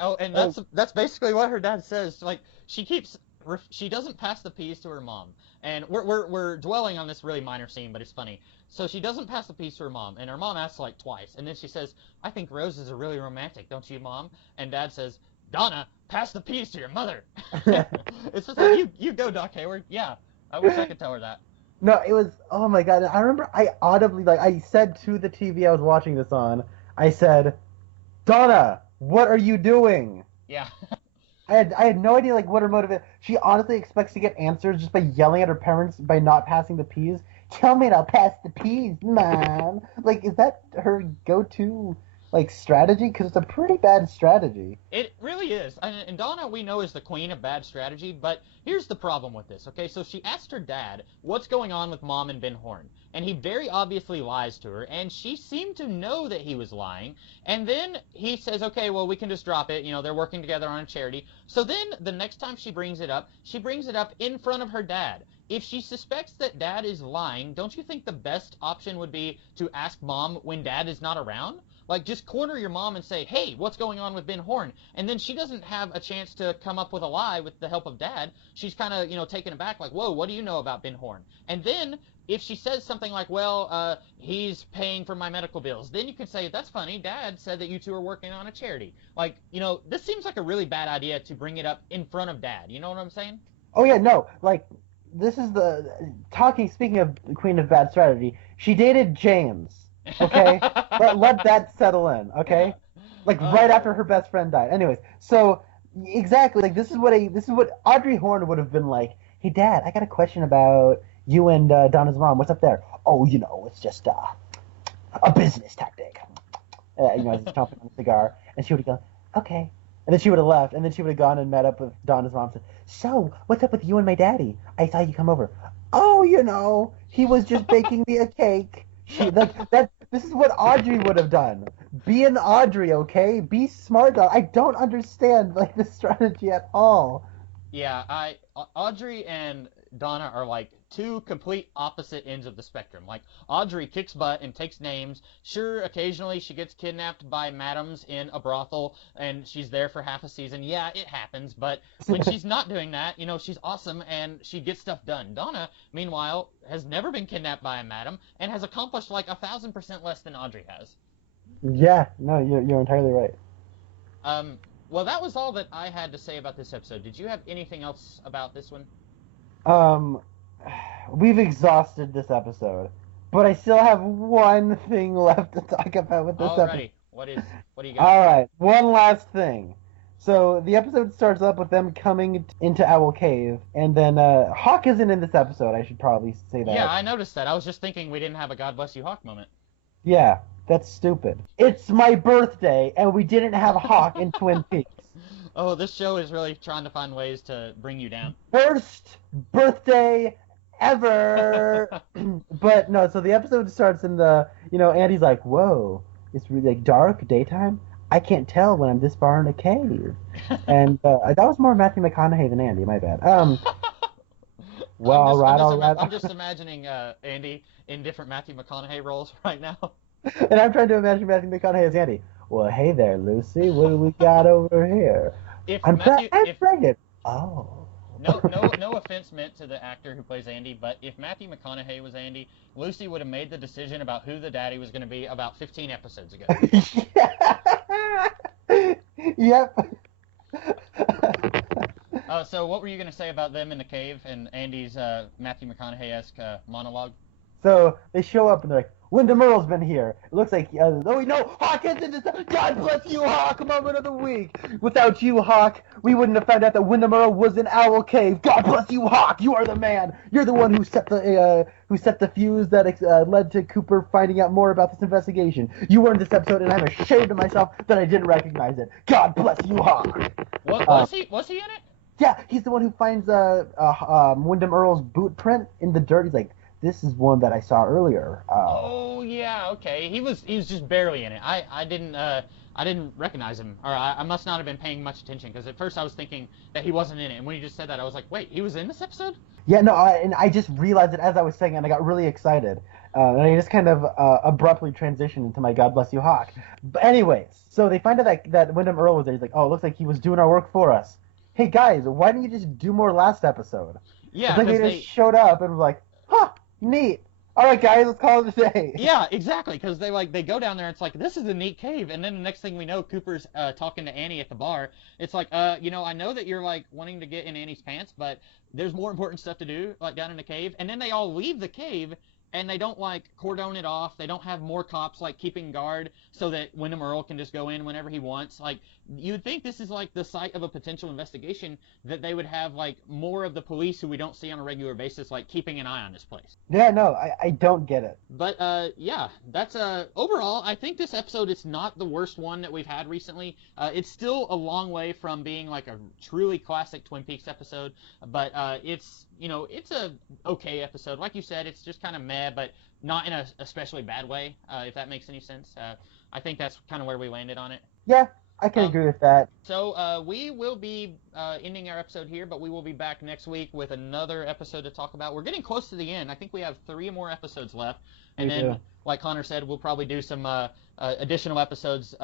Oh, and Oh, that's basically what her dad says. Like she doesn't pass the peas to her mom, and we're dwelling on this really minor scene, but it's funny. So she doesn't pass the peas to her mom, and her mom asks like twice, and then she says, "I think roses are really romantic, don't you, Mom?" And Dad says, "Donna, pass the peas to your mother." It's just like you go, Doc Hayward. Yeah, I wish I could tell her that. no, it was. Oh my god! I remember I audibly I said to the TV I was watching this on. I said, "Donna, what are you doing?" Yeah. I had no idea like what her motive is. She honestly expects to get answers just by yelling at her parents by not passing the peas. Tell me and I'll pass the peas, Mom. Like, is that her go-to like strategy? Because it's a pretty bad strategy. It really is. And Donna, we know, is the queen of bad strategy, but here's the problem with this, okay? So she asked her dad what's going on with Mom and Ben Horn, and he very obviously lies to her, and she seemed to know that he was lying, and then he says, okay, well, we can just drop it, they're working together on a charity. So then the next time she brings it up in front of her dad. If she suspects that dad is lying, don't you think the best option would be to ask Mom when dad is not around? Like, just corner your mom and say, hey, what's going on with Ben Horne? And then she doesn't have a chance to come up with a lie with the help of Dad. She's kind of, taken aback, like, whoa, what do you know about Ben Horne? And then if she says something like, well, he's paying for my medical bills, then you can say, that's funny, Dad said that you two are working on a charity. Like, this seems like a really bad idea to bring it up in front of Dad. You know what I'm saying? Oh yeah, no, like, this is speaking of the Queen of Bad Strategy, she dated James, okay? let that settle in, okay? Like, right after her best friend died. Anyways, so, exactly, like, this is what Audrey Horne would have been like, hey, Dad, I got a question about you and Donna's mom. What's up there? Oh, it's just a business tactic. As he's chomping on a cigar. And she would have gone, okay. And then she would have left, and then she would have gone and met up with Donna's mom and said, so, what's up with you and my daddy? I saw you come over. Oh, he was just baking me a cake. This is what Audrey would have done. Be an Audrey, okay? Be smart. I don't understand, this strategy at all. Yeah, Audrey and Donna are like two complete opposite ends of the spectrum. Like, Audrey kicks butt and takes names. Sure, occasionally she gets kidnapped by madams in a brothel and she's there for half a season. Yeah, it happens, but when she's not doing that, she's awesome and she gets stuff done. Donna, meanwhile, has never been kidnapped by a madam and has accomplished like 1,000% less than Audrey has. Yeah, no, you're entirely right. Well, that was all that I had to say about this episode. Did you have anything else about this one? We've exhausted this episode, but I still have one thing left to talk about with this episode. What do you got? All right, one last thing. So the episode starts up with them coming into Owl Cave, and then Hawk isn't in this episode. I should probably say that. Yeah, I noticed that. I was just thinking we didn't have a God Bless You Hawk moment. Yeah, that's stupid. It's my birthday, and we didn't have Hawk in Twin Peaks. Oh, this show is really trying to find ways to bring you down. First birthday ever. But no, so the episode starts in Andy's like, whoa, it's really dark, daytime? I can't tell when I'm this far in a cave. And that was more Matthew McConaughey than Andy, my bad. Well, all right. I'm just imagining Andy in different Matthew McConaughey roles right now. And I'm trying to imagine Matthew McConaughey as Andy. Well, hey there, Lucy. What do we got over here? I'm pregnant. Oh. No offense meant to the actor who plays Andy, but if Matthew McConaughey was Andy, Lucy would have made the decision about who the daddy was going to be about 15 episodes ago. Yep. So what were you going to say about them in the cave and Andy's Matthew McConaughey-esque monologue? So they show up and they're like, Wyndham Earle's been here. It looks like, Hawk isn't this. God bless you, Hawk, moment of the week. Without you, Hawk, we wouldn't have found out that Wyndham Earle was in Owl Cave. God bless you, Hawk. You are the man. You're the one who set the fuse that led to Cooper finding out more about this investigation. You were in this episode, and I'm ashamed of myself that I didn't recognize it. God bless you, Hawk. Was he in it? Yeah, he's the one who finds Wyndham Earle's boot print in the dirt. He's like, this is one that I saw earlier. Oh yeah, okay. He was just barely in it. I didn't recognize him, or I must not have been paying much attention because at first I was thinking that he wasn't in it, and when you just said that, I was like, wait, he was in this episode? Yeah, no, and I just realized it as I was saying it, and I got really excited, and I just kind of abruptly transitioned into my God bless you, Hawk. But anyways, so they find out that Wyndham Earle was there. He's like, oh, it looks like he was doing our work for us. Hey guys, why didn't you just do more last episode? Yeah, because they just showed up and was like, huh. Neat. All right, guys, let's call it a day. Yeah, exactly. Because they go down there. And it's like, this is a neat cave, and then the next thing we know, Cooper's talking to Annie at the bar. It's like, I know that you're like wanting to get in Annie's pants, but there's more important stuff to do, like down in the cave. And then they all leave the cave, and they don't like cordon it off. They don't have more cops like keeping guard so that Wyndham Earle can just go in whenever he wants. Like, you'd think this is like the site of a potential investigation, that they would have like more of the police who we don't see on a regular basis like keeping an eye on this place. Yeah, no, I don't get it. But yeah, that's overall I think this episode is not the worst one that we've had recently. It's still a long way from being like a truly classic Twin Peaks episode, but it's it's a okay episode. Like you said, it's just kind of meh, but not in a especially bad way, if that makes any sense. I think that's kind of where we landed on it. Yeah, I can agree with that. So we will be ending our episode here, but we will be back next week with another episode to talk about. We're getting close to the end. I think we have 3 more episodes left. And then, like Connor said, we'll probably do some additional episodes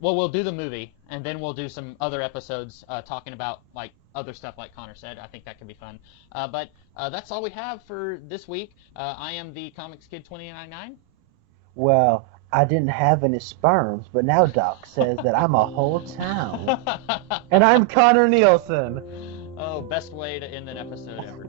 we'll do the movie, and then we'll do some other episodes talking about, like, other stuff like Connor said. I think that could be fun. But that's all we have for this week. I am the Comics Kid 299. Well, I didn't have any sperms, but now Doc says that I'm a whole town. And I'm Connor Nielsen. Oh, best way to end an episode ever.